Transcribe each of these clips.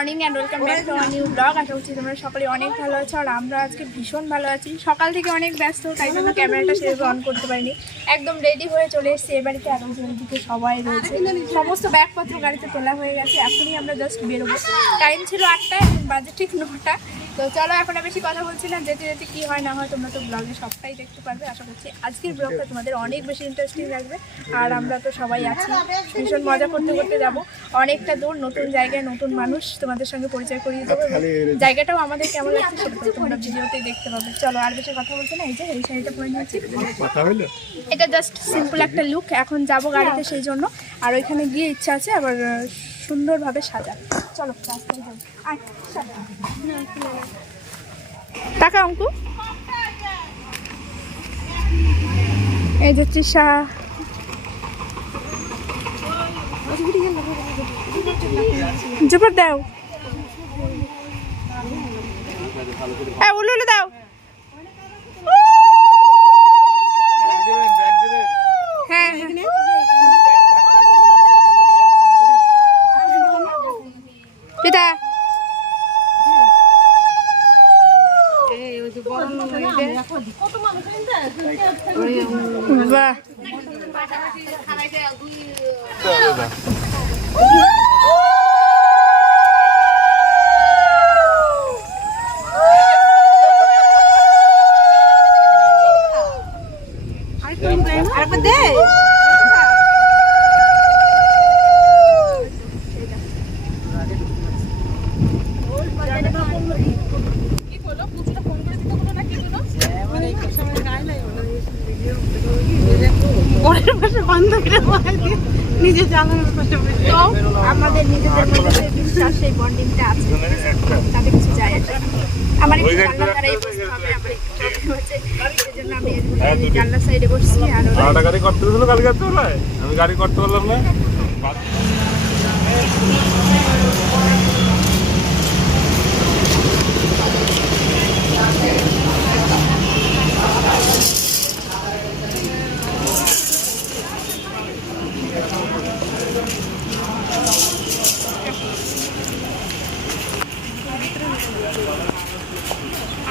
Morning and welcome back to new blog আশা করছি তোমরা সকলে অনেক ভালো আছো আর আমরা আজকে ভীষণ ভালো আছি। সকাল থেকে অনেক ব্যস্ত, তাই জন্য ক্যামেরাটা সেভাবে অন করতে পারিনি। একদম রেডি হয়ে চলে এসেছি। এ বাড়িতে এখন দিকে সবাই রয়েছে। সমস্ত ব্যাগপত্র গাড়িতে তোলা হয়ে গেছে। এখনই আমরা জাস্ট বেরোবো। টাইম ছিল আটটা এখন বাজে ঠিক নটা। তো চলো এখন বেশি কথা বলছি না। যেতে যেতে কী হয় না হয় তোমরা তো ব্লগে সবটাই দেখতে পারবে। আশা করছি আজকের ব্লগটা তোমাদের অনেক বেশি ইন্টারেস্টিং লাগবে। আর আমরা তো সবাই আছি। ভীষণ মজা করতে করতে যাব। অনেকটা দূর, নতুন জায়গায় নতুন মানুষ। তোমাদের সঙ্গে পরিচয় করিয়ে দেবো জায়গাটাও আমাদের কেমন লাগছে সেটা তো তোমরা ভিডিওতেই দেখতে পাবে। চলো আর বেশি কথা বলছে না এই যে এই শাড়িটা পরে নিয়েছি। এটা জাস্ট সিম্পল একটা লুক এখন যাব গাড়িতে সেই জন্য। আর ওইখানে গিয়ে ইচ্ছা আছে আবার সুন্দরভাবে সাজা চলো। টাকা অঙ্কু? এই যে তৃষা। জুপার দাও। হ্যাঁ উলু উলু দাও। হ্যাঁ হ্যাঁ। পিতা। বাহ। পরের পাশে বান্ধবীরা ভয় দিয়ে নিজে জানানোর পাশে বসে। তো আমাদের নিজেদের মধ্যে বিশ্বাস সেই বন্ডিংটা আছে। তাতে কিছু যায় আসে না। আমার একটু জানলা ধারেই বসতে হবে আমার একটু প্রবলেম আছে সেজন্য আমি সাইডে বসছি আর ওরা ভাড়াটা গাড়ি করতে দিল কালকে করতে পারলে আমি গাড়ি করতে পারলাম না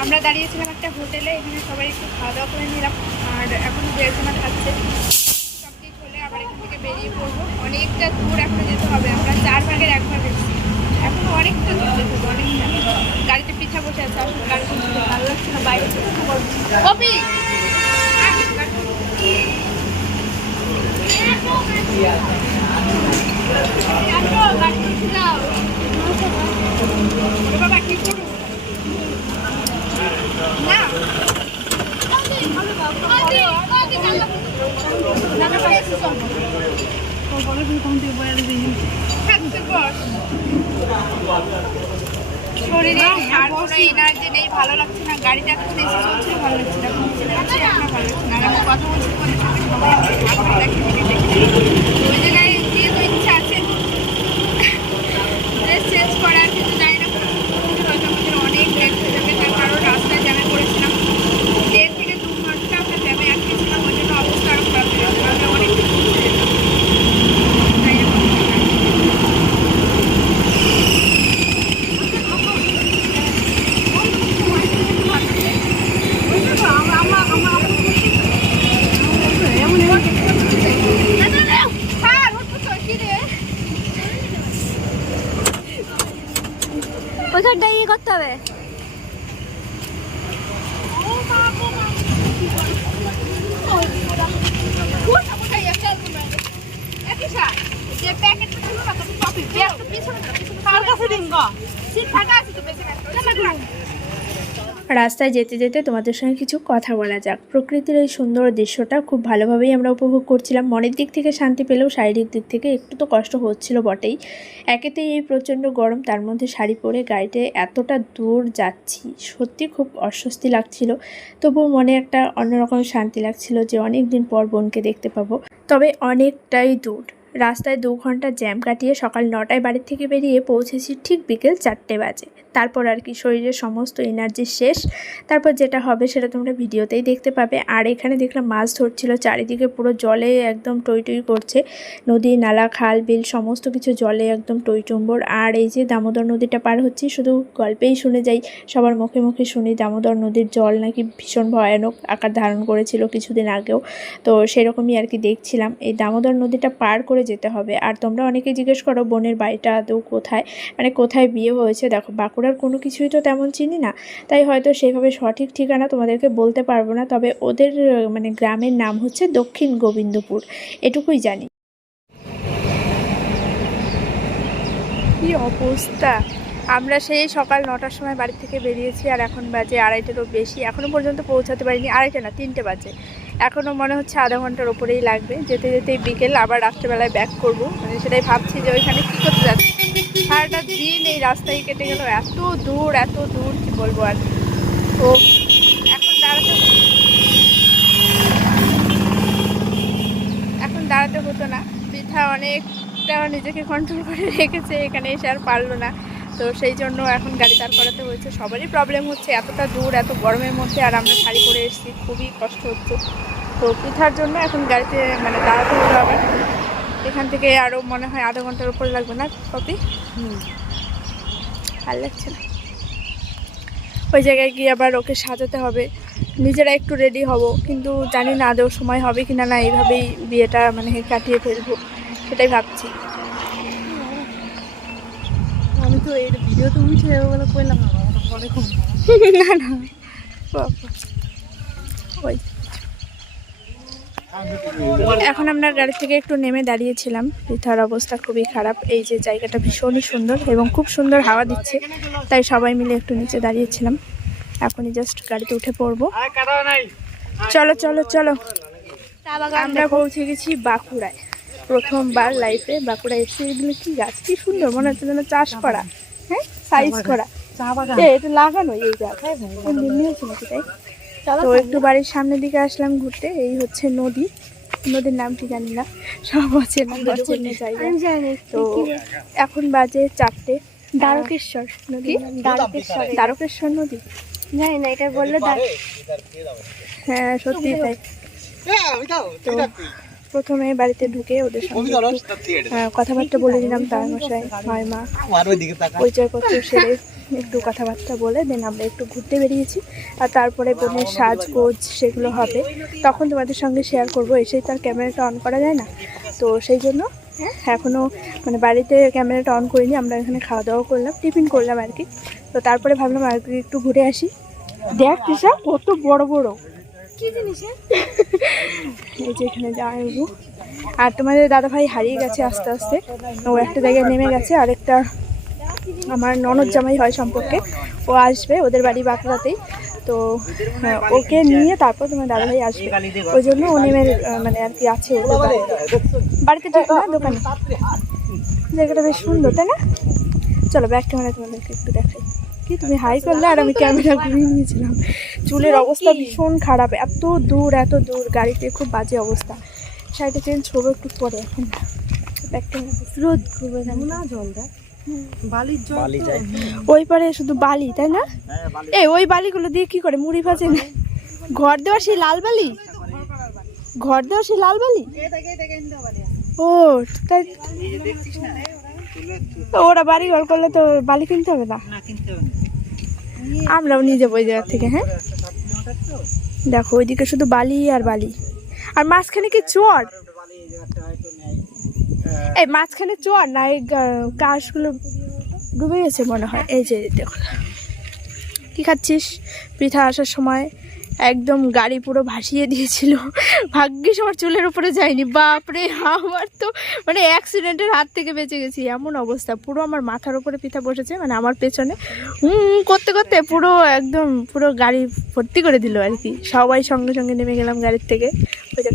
আমরা দাঁড়িয়েছিলাম একটা হোটেলে এখানে সবাই একটু খাওয়া দাওয়া করে নিলাম আর এখন দু একজনা খাচ্ছে কমপ্লিট হলে আবার এখান থেকে বেরিয়ে পড়ব অনেকটা দূর এখন যেতে হবে আমরা চার ভাগের এক ভাগ এসেছি এখন অনেকটা দূর যেতে হবে অনেকটা গাড়িতে পিঠা বসে আছে আসলে গাড়িতে উঠতে ভালো লাগছে না বাইরে। কপি আয়, গাড়ি- আসো, গাড়িতে উঠে যাও। ওরে বাবা, কি করব? না। শরীরে আর কোনো এনার্জি নেই, ভালো লাগছে না গাড়িটা ভালো লাগছে না ভালো লাগছে না গিয়ে তো ইচ্ছা আছে ড্রেস চেঞ্জ করার কিন্তু জানি না কোন হয়তো আমাদের অনেক লেট হয়ে যাবে তার কারণ রাস্তায় জ্যামে পড়েছিলাম দেড় থেকে দু ঘণ্টা আমরা জ্যামে আটকেছিলাম ওই জন্য অবস্থা আরও খারাপ হয়ে গেছে আমরা অনেক কিছু ঘুরতে যেতাম। তাই এখন ওইখানটা ইয়ে করতে হবে কার কাছে দিন গো রাস্তায় যেতে যেতে তোমাদের সঙ্গে কিছু কথা বলা যাক। প্রকৃতির এই সুন্দর দৃশ্যটা খুব ভালোভাবেই আমরা উপভোগ করছিলাম। মনের দিক থেকে শান্তি পেলেও শারীরিক দিক থেকে একটু তো কষ্ট হচ্ছিল বটেই। একেতেই এই প্রচণ্ড গরম, তার মধ্যে শাড়ি পরে গাড়িতে এতটা দূর যাচ্ছি, সত্যি খুব অস্বস্তি লাগছিল। তবুও মনে একটা অন্যরকম শান্তি লাগছিল যে অনেক দিন পর বোনকে দেখতে পাবো। তবে অনেকটাই দূর। রাস্তায় দু ঘণ্টা জ্যাম কাটিয়ে সকাল নটায় বাড়ি থেকে বেরিয়ে পৌঁছেছি ঠিক বিকেল চারটে বাজে। তারপর আর কি, শরীরের সমস্ত এনার্জি শেষ। তারপর যেটা হবে সেটা তোমরা ভিডিওতেই দেখতে পাবে। আর এখানে দেখলাম মাছ ধরছিল, চারিদিকে পুরো জলে একদম টই টই করছে। নদী, নালা, খাল, বিল, সমস্ত কিছু জলে একদম টইটুম্বর আর এই যে দামোদর নদীটা পার হচ্ছি, শুধু গল্পেই শুনে যাই। সবার মুখে মুখে শুনি দামোদর নদীর জল নাকি ভীষণ ভয়ানক আকার ধারণ করেছিল কিছুদিন আগেও। তো সেরকমই আর কি দেখছিলাম। এই দামোদর নদীটা পার করে যেতে হবে। আর তোমরা অনেকে জিজ্ঞেস করো, বোনের বাড়িটা আদৌ কোথায়? মানে কোথায় বিয়ে হয়েছে? দেখো, বাঁকুড়ার কোনো কিছুই তো তেমন চিনি না। তাই হয়তো সেভাবে সঠিক ঠিকানা তোমাদেরকে বলতে পারব না। তবে ওদের মানে গ্রামের নাম হচ্ছে দক্ষিণ গোবিন্দপুর। এটুকুই জানি। কি অবস্থা? আমরা সেই সকাল নটার সময় বাড়ি থেকে বেরিয়েছি আর এখন বাজে আড়াইটেরও বেশি। এখনও পর্যন্ত পৌঁছাতে পারিনি। আড়াইটে না, তিনটে বাজে। এখনও মনে হচ্ছে আধা ঘণ্টার ওপরেই লাগবে। যেতে যেতেই বিকেল, আবার রাত্রেবেলায় ব্যাক করব। মানে সেটাই ভাবছি যে ওইখানে কী করতে যাচ্ছি। সারাটা দিন এই রাস্তায় কেটে গেল, এত দূর এত দূর, কি বলব আর। তো এখন দাঁড়াতে এখন দাঁড়াতে হতো না। বৃথা অনেকটা নিজেকে কন্ট্রোল করে রেখেছে, এখানে এসে আর পারল না। তো সেই জন্য এখন গাড়ি দাঁড় করাতে হয়েছে। সবারই প্রবলেম হচ্ছে, এতটা দূর, এত গরমের মধ্যে আর আমরা শাড়ি করে এসেছি। খুবই কষ্ট হচ্ছে। তো পিঠার জন্য এখন গাড়িতে মানে দাঁড়াতে হলো আবার। এখান থেকে আরও মনে হয় আধা ঘণ্টার উপর লাগবে না কপি? ভালো লাগছে না। ওই জায়গায় গিয়ে আবার ওকে সাজাতে হবে। নিজেরা একটু রেডি হব কিন্তু জানি না আদৌ সময় হবে কি না না এইভাবেই বিয়েটা মানে কাটিয়ে ফেলব সেটাই ভাবছি। আমি তো এর ভিডিও তো উঠে ওগুলো করলাম না না ওই। এখন আমরা গাড়ি থেকে একটু নেমে দাঁড়িয়েছিলাম। পৃথার অবস্থা খুবই খারাপ। এই যে জায়গাটা ভীষণই সুন্দর এবং খুব সুন্দর হাওয়া দিচ্ছে। তাই সবাই মিলে একটু নিচে দাঁড়িয়েছিলাম। এখনই জাস্ট গাড়িতে উঠে পড়ব। চলো চলো চলো। আমরা পৌঁছে গেছি বাঁকুড়ায়। প্রথমবার লাইফে বাঁকুড়ায় এসে এগুলো কি গাছ? কি সুন্দর মনে হচ্ছে যেন চাষ করা। হ্যাঁ সাইজ করা। এটা লাগানো এই গাছ। এমনি হয়েছে নাকি তাই? তো একটু বাড়ির সামনের দিকে আসলাম ঘুরতে এই হচ্ছে নদী। নদীর নাম কি জানি না সব আছে জায়গা। তো এখন বাজে চারটে। দ্বারকেশ্বর নদী? দ্বারকেশ্বর। দ্বারকেশ্বর নদী? জানি না এটা বলল হ্যাঁ সত্যি তাই। তো প্রথমে বাড়িতে ঢুকে ওদের সঙ্গে কথাবার্তা বলে দিলাম তার মশাই হয় মা। পরিচয়পত্র সেরে একটু কথাবার্তা বলে দেন আমরা একটু ঘুরতে বেরিয়েছি। আর তারপরে বোনের সাজগোজ সেগুলো হবে। তখন তোমাদের সঙ্গে শেয়ার করব এসেই তার ক্যামেরাটা অন করা যায় না? তো সেই জন্য এখনও মানে বাড়িতে ক্যামেরাটা অন করিনি আমরা এখানে খাওয়া দাওয়া করলাম টিফিন করলাম আর কি। তো তারপরে ভাবলাম আর কি একটু ঘুরে আসি। দেখ কত বড় বড়। আর তোমাদের দাদা ভাই হারিয়ে গেছে আস্তে আস্তে। ও একটা জায়গায় নেমে গেছে আরেকটা আমার ননদ জামাই হয় সম্পর্কে। ও আসবে ওদের বাড়ি বাঁকুড়াতেই। তো হ্যাঁ, ওকে নিয়ে তারপর তোমার দাদা ভাই আসবে। ওই জন্য ও নেমে মানে আর কি আছে বাড়িতে ঠিক না দোকানে? জায়গাটা বেশ সুন্দর তাই না? চলো ব্যাক মানে তোমাদেরকে একটু দেখাই। কি তুমি হাই করলে? আর আমি ক্যামেরা ঘুরিয়ে নিয়েছিলাম। চুলের অবস্থা ভীষণ খারাপ। এত দূর এত দূর। গাড়িতে খুব বাজে অবস্থা। শাড়িটা চেঞ্জ করব একটু পরে এখন। রোদ খুব এখানে। না জলটা বালির জল ওই পারে শুধু বালি তাই না? এই ওই বালিগুলো দিয়ে কি করে? মুড়ি ভাজে না। ঘর দেওয়া সেই লাল বালি? ঘর দেওয়া সেই লাল বালি? ও তাই তো ওরা বাড়ি ঘর করলে তো বালি কিনতে হবে না। আমরাও নিয়ে যাব ওই জায়গা থেকে হ্যাঁ? দেখো, ওইদিকে শুধু বালি আর বালি। আর মাঝখানে কি চর? এই মাঝখানে চর, না, এই কাশগুলো ডুবে গেছে মনে হয়। এই যে, দেখো। কি খাচ্ছিস? পিঠা আসার সময় একদম গাড়ি পুরো ভাসিয়ে দিয়েছিল। ভাগ্যিস আমার চুলের উপরে যায়নি। বাপরে আমার তো মানে অ্যাক্সিডেন্টের হাত থেকে বেঁচে গেছি। এমন অবস্থা। পুরো আমার মাথার উপরে পিঠা বসেছে মানে আমার পেছনে। হুম করতে করতে পুরো একদম পুরো গাড়ি ভর্তি করে দিল আর কি। সবাই সঙ্গে সঙ্গে নেমে গেলাম গাড়ির থেকে। ওই যে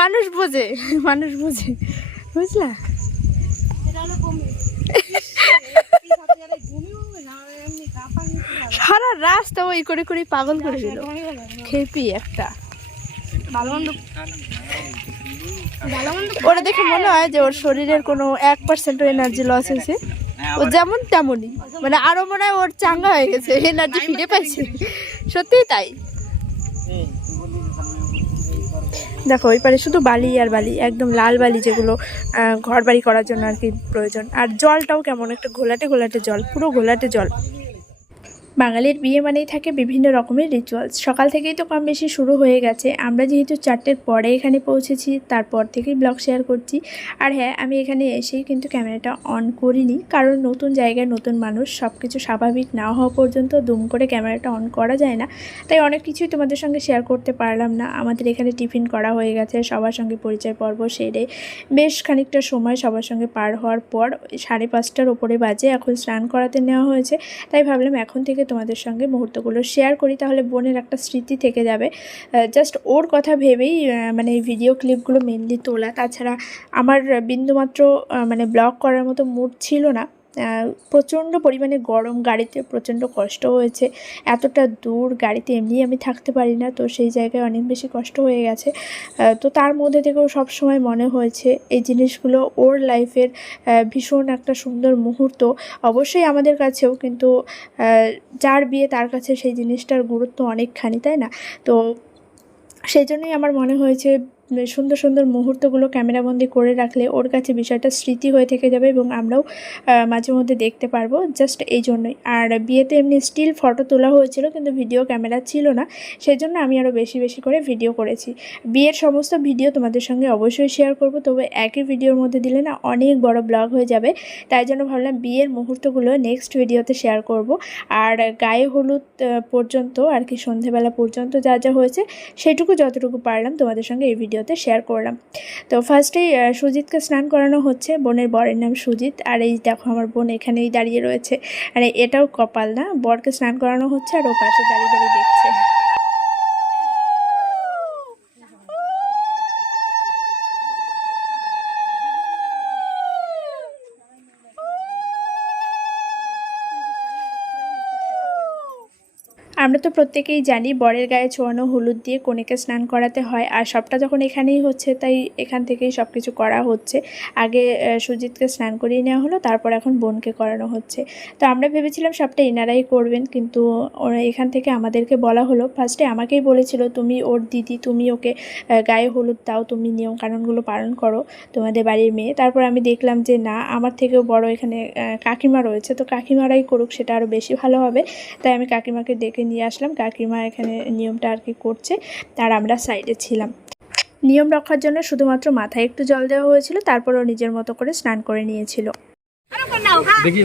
মানুষ বোঝে মানুষ বোঝে। বুঝলা সারা রাস্তা ওই করে করে পাগল করে দিল। খেপি একটা। ওরা দেখে মনে হয় যে ওর শরীরের কোনো এক পার্সেন্টও এনার্জি লস হয়েছে। ও যেমন তেমনই। মানে আরও মনে হয় ওর চাঙ্গা হয়ে গেছে এনার্জি ফিরে পাইছে। সত্যিই তাই। দেখো ওই পারে শুধু বালি আর বালি একদম লাল বালি যেগুলো ঘর বাড়ি করার জন্য আর কি প্রয়োজন। আর জলটাও কেমন একটা ঘোলাটে ঘোলাটে জল পুরো ঘোলাটে জল। বাঙালির বিয়ে মানেই থাকে বিভিন্ন রকমের রিচুয়ালস সকাল থেকেই তো কম বেশি শুরু হয়ে গেছে। আমরা যেহেতু চারটের পরে এখানে পৌঁছেছি, তারপর থেকেই ব্লগ শেয়ার করছি। আর হ্যাঁ আমি এখানে এসেই কিন্তু ক্যামেরাটা অন করিনি। কারণ নতুন জায়গায় নতুন মানুষ সব কিছু স্বাভাবিক না হওয়া পর্যন্ত দুম করে ক্যামেরাটা অন করা যায় না। তাই অনেক কিছুই তোমাদের সঙ্গে শেয়ার করতে পারলাম না। আমাদের এখানে টিফিন করা হয়ে গেছে, সবার সঙ্গে পরিচয় পর্ব সেরে। বেশ খানিকটা সময় সবার সঙ্গে পার হওয়ার পর, সাড়ে পাঁচটার ওপরে বাজে, এখন স্নান করাতে নেওয়া হয়েছে। তাই ভাবলাম এখন থেকে তোমাদের সঙ্গে মুহূর্তগুলো শেয়ার করি, তাহলে বোনের একটা স্মৃতি থেকে যাবে। জাস্ট ওর কথা ভেবেই মানে এই ভিডিও ক্লিপগুলো মেনলি তোলা। তাছাড়া আমার বিন্দুমাত্র মানে ব্লগ করার মতো মুড ছিল না। প্রচণ্ড পরিমাণে গরম, গাড়িতে প্রচণ্ড কষ্ট হয়েছে। এতটা দূর গাড়িতে এমনি আমি থাকতে পারি না, তো সেই জায়গায় অনেক বেশি কষ্ট হয়ে গেছে। তো তার মধ্যে থেকেও সবসময় মনে হয়েছে এই জিনিসগুলো, ওর লাইফের ভীষণ একটা সুন্দর মুহূর্ত। অবশ্যই আমাদের কাছেও কিন্তু যার বিয়ে তার কাছে সেই জিনিসটার গুরুত্ব অনেকখানি, তাই না? তো সেই জন্যই আমার মনে হয়েছে সুন্দর সুন্দর মুহূর্তগুলো ক্যামেরাবন্দি করে রাখলে ওর কাছে বিষয়টা স্মৃতি হয়ে থেকে যাবে এবং আমরাও মাঝে মধ্যে দেখতে পারব জাস্ট এই জন্যই। আর বিয়েতে এমনি স্টিল ফটো তোলা হয়েছিল কিন্তু ভিডিও ক্যামেরা ছিল না সেই জন্য আমি আরও বেশি বেশি করে ভিডিও করেছি। বিয়ের সমস্ত ভিডিও তোমাদের সঙ্গে অবশ্যই শেয়ার করব, তবে একই ভিডিওর মধ্যে দিলে না অনেক বড় ব্লগ হয়ে যাবে, তাই জন্য ভাবলাম বিয়ের মুহূর্তগুলো নেক্সট ভিডিওতে শেয়ার করব। আর গায়ে হলুদ পর্যন্ত আর কি সন্ধেবেলা পর্যন্ত যা যা হয়েছে, সেটুকু যতটুকু পারলাম তোমাদের সঙ্গে এই ভিডিওতে শেয়ার করলাম। তো ফার্স্টেই সুজিতকে স্নান করানো হচ্ছে। বোনের বরের নাম সুজিত। আর এই দেখো আমার বোন এখানেই দাঁড়িয়ে রয়েছে। আর এটাও কপাল না? বরকে স্নান করানো হচ্ছে আর ও পাশে দাঁড়িয়ে দাঁড়িয়ে দেখছে। আমরা তো প্রত্যেকেই জানি বরের গায়ে ছোঁয়ানো হলুদ দিয়ে কনেকে স্নান করাতে হয়, আর সবটা যখন এখানেই হচ্ছে তাই এখান থেকেই সব কিছু করা হচ্ছে। আগে সুজিতকে স্নান করিয়ে নেওয়া হলো, তারপর এখন বোনকে করানো হচ্ছে। তো আমরা ভেবেছিলাম সবটা এনারাই করবেন, কিন্তু এখান থেকে আমাদেরকে বলা হলো। ফার্স্টে আমাকেই বলেছিল, তুমি ওর দিদি, তুমি ওকে গায়ে হলুদ দাও, তুমি নিয়ম কানুনগুলো পালন করো, তোমাদের বাড়ির মেয়ে। তারপর আমি দেখলাম যে, না, আমার থেকেও বড় এখানে কাকিমা রয়েছে, তো কাকিমারাই করুক, সেটা আরও বেশি ভালো হবে। তাই আমি কাকিমাকে ডেকে নিয়ে আসলাম। কাকিমা এখানে নিয়মটা আর কি করছে আর আমরা সাইডে ছিলাম। নিয়ম রক্ষার জন্য শুধুমাত্র মাথায় একটু জল দেওয়া হয়েছিল তারপর ও নিজের মতো করে স্নান করে নিয়েছিল। দেখি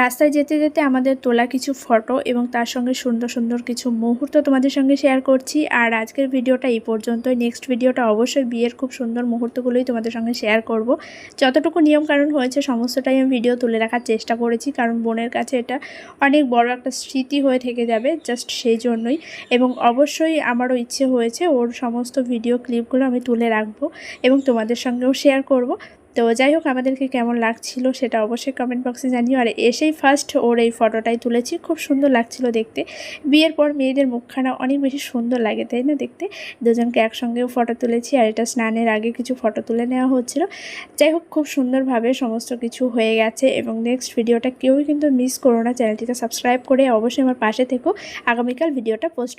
রাস্তায় যেতে যেতে আমাদের তোলা কিছু ফটো এবং তার সঙ্গে সুন্দর সুন্দর কিছু মুহূর্ত তোমাদের সঙ্গে শেয়ার করছি। আর আজকের ভিডিওটা এই পর্যন্তই। নেক্সট ভিডিওটা অবশ্যই বিয়ের খুব সুন্দর মুহূর্তগুলোই তোমাদের সঙ্গে শেয়ার করব। যতটুকু নিয়মকানুন হয়েছে, সমস্তটাই আমি ভিডিও তুলে রাখার চেষ্টা করেছি। কারণ বোনের কাছে এটা অনেক বড় একটা স্মৃতি হয়ে থেকে যাবে জাস্ট সেই জন্যই। এবং অবশ্যই আমারও ইচ্ছে হয়েছে, ওর সমস্ত ভিডিও ক্লিপগুলো আমি তুলে রাখব। এবং তোমাদের সঙ্গেও শেয়ার করব। তো যাই হোক আমাদেরকে কেমন লাগছিল সেটা অবশ্যই কমেন্ট বক্সে জানিও। আর এসেই ফার্স্ট ওর এই ফটোটাই তুলেছি, খুব সুন্দর লাগছিল দেখতে। বিয়ের পর মেয়েদের মুখখানা অনেক বেশি সুন্দর লাগে, তাই না দেখতে? দুজনকে একসঙ্গেও ফটো তুলেছি, আর এটা স্নানের আগে কিছু ফটো তুলে নেওয়া হচ্ছিল। যাই হোক খুব সুন্দরভাবে সমস্ত কিছু হয়ে গেছে এবং নেক্সট ভিডিওটা কেউই কিন্তু মিস করো না। চ্যানেলটিতে সাবস্ক্রাইব করে অবশ্যই আমার পাশে থেকো। আগামীকাল ভিডিওটা পোস্ট